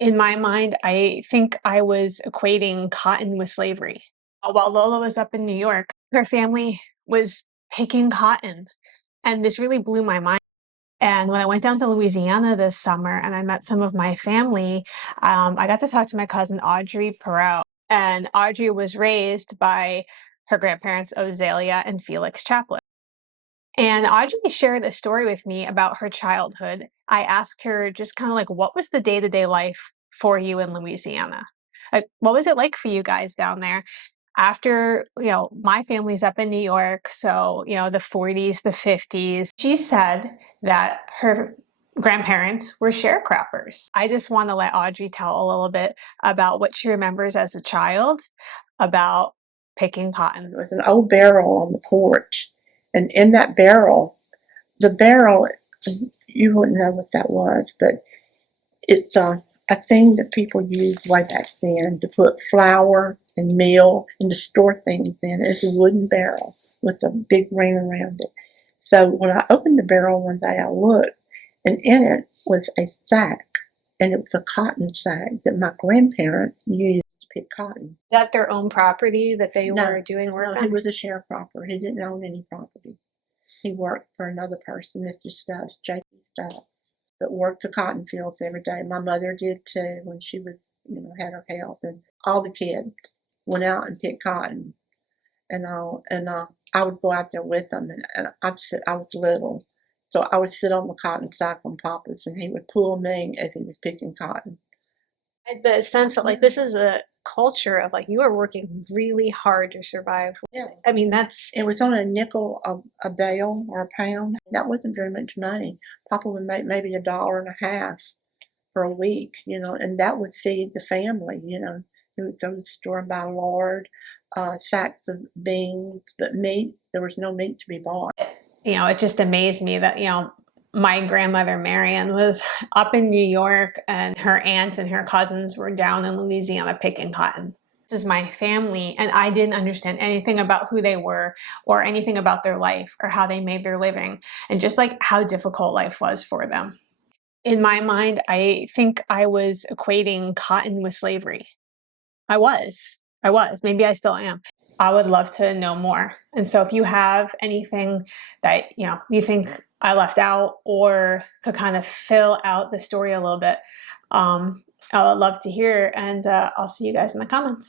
In my mind, I think I was equating cotton with slavery. While Lola was up in New York, her family was picking cotton, and this really blew my mind. And when I went down to Louisiana this summer and I met some of my family, I got to talk to my cousin Audrey Perot. And Audrey was raised by her grandparents, Ozelia and Felix Chaplin. And Audrey shared a story with me about her childhood. I asked her just kind of like, what was the day-to-day life for you in Louisiana? Like, what was it like for you guys down there? After, my family's up in New York, so, the 40s, the 50s. She said that her grandparents were sharecroppers. I just want to let Audrey tell a little bit about what she remembers as a child about picking cotton. There was an old barrel on the porch, and in that barrel, the barrel, you wouldn't know what that was, but it's a thing that people used way back then to put flour and meal and to store things in. It's a wooden barrel with a big ring around it. So when I opened the barrel one day, I looked, and in it was a sack, and it was a cotton sack that my grandparents used to pick cotton. Is that their own property that they were doing work No, he on? was a sharecropper. He didn't own any property. He worked for another person, Mr. Stubbs, J.P. Stubbs, that worked the cotton fields every day. My mother did too when she was, had her health. And all the kids went out and picked cotton and all. And I would go out there with them, and I was little. So I would sit on the cotton sack on Papa's, and he would pull me as he was picking cotton. I had the sense that like this is a culture of like you are working really hard to survive. Yeah. I mean, that's It was on a nickel a bale or a pound. That wasn't very much money. Papa would make maybe $1.50 for a week, and that would feed the family. He would go to the store and buy lard, sacks of beans, but meat, there was no meat to be bought. it just amazed me that, my grandmother Marion was up in New York and her aunt and her cousins were down in Louisiana picking cotton. This is my family, and I didn't understand anything about who they were or anything about their life or how they made their living and just like how difficult life was for them. In my mind, I think I was equating cotton with slavery. I was. I was. Maybe I still am. I would love to know more. And so if you have anything that, you think I left out or could kind of fill out the story a little bit, I would love to hear. And I'll see you guys in the comments.